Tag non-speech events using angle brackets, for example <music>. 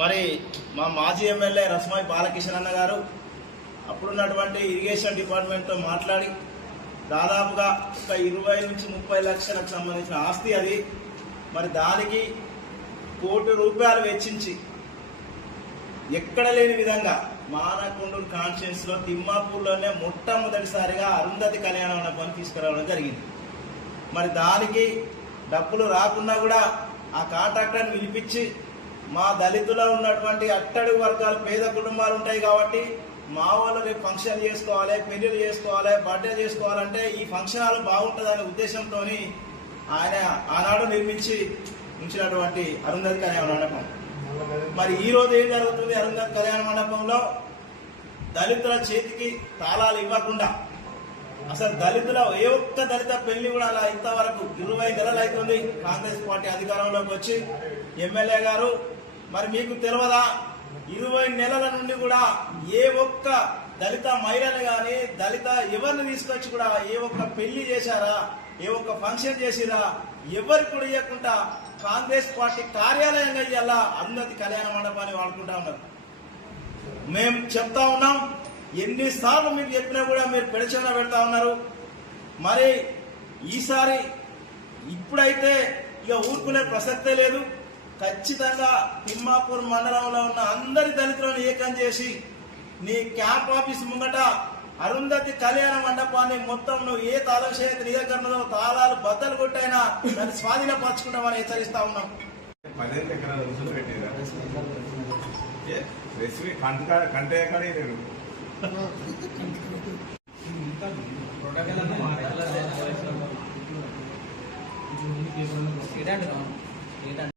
మరి మా మాజీ ఎమ్మెల్యే రస్మాయి బాలకిషన్ అన్న గారు అప్పుడున్నటువంటి ఇరిగేషన్ డిపార్ట్మెంట్తో మాట్లాడి దాదాపుగా ఒక ఇరవై నుంచి ముప్పై లక్షలకు సంబంధించిన ఆస్తి అది. మరి దానికి కోటి రూపాయలు వెచ్చించి ఎక్కడ లేని విధంగా మానకొండూరు కాన్షియన్స్లో తిమ్మాపూర్లోనే మొట్టమొదటిసారిగా అరుంధతి కళ్యాణంలో పని తీసుకురావడం జరిగింది. మరి దానికి డబ్బులు రాకున్నా కూడా ఆ కాంట్రాక్టర్ని పిలిపించి మా దళితుల ఉన్నటువంటి అట్టడి వర్గాలు పేద కుటుంబాలు ఉంటాయి కాబట్టి మా వాళ్ళు రేపు ఫంక్షన్ చేసుకోవాలి పెళ్ళిళ్ళు చేసుకోవాలి బర్త్డే చేసుకోవాలంటే ఈ ఫంక్షన్ హాల్ బాగుంటుందనే ఉద్దేశంతో ఆయన ఆనాడు నిర్మించి ఉంచినటువంటి అరుంధతి కళ్యాణ మండపం. మరి ఈ రోజు ఏం జరుగుతుంది అరుంధతి కళ్యాణ మండపంలో దళితుల చేతికి తాళాలు ఇవ్వకుండా అసలు దళితుల ఏ ఒక్క దళిత పెళ్ళి కూడా అలా ఇంతవరకు ఇరవై నెలలు అవుతుంది కాంగ్రెస్ పార్టీ అధికారంలోకి వచ్చి ఎమ్మెల్యే గారు మరి మీకు తెలియదా? ఇరవై నెలల నుండి కూడా ఏ ఒక్క దళిత మహిళలు గాని దళిత ఎవరిని తీసుకొచ్చి కూడా ఏ ఒక్క పెళ్ళి చేశారా? ఏ ఒక్క ఫంక్షన్ చేసిరా? ఎవరికి కూడా ఇవ్వకుండా కాంగ్రెస్ పార్టీ కార్యాలయంగా ఇవ్వాలా అందరి కళ్యాణ మండపాన్ని వాడుకుంటా ఉన్నారు. మేము చెప్తా ఉన్నాం ఎన్నిసార్లు మీకు చెప్పినా కూడా మీరు పెడచన పెడతా ఉన్నారు? మరి ఈసారి ఇప్పుడైతే ఇక ఊరుకునే ప్రసక్తే లేదు. ఖచ్చితంగా తిమ్మాపూర్ మండలంలో ఉన్న అందరి దళితులను ఏకం చేసి నీ క్యాంప్ ఆఫీస్ ముంగట అరుంధతి కళ్యాణ మండపాన్ని మొత్తం నువ్వు ఏ తాళశేఖర్ నియకరణలో తాళాలు బద్దలు కొట్టైనా దాన్ని స్వాధీనపరచుకుంటామని హెచ్చరిస్తా ఉన్నాం. పదిహేను ఎకరాలు రుజువు పెట్టేదా కంటే ఎక్కడ <laughs> ఇదండి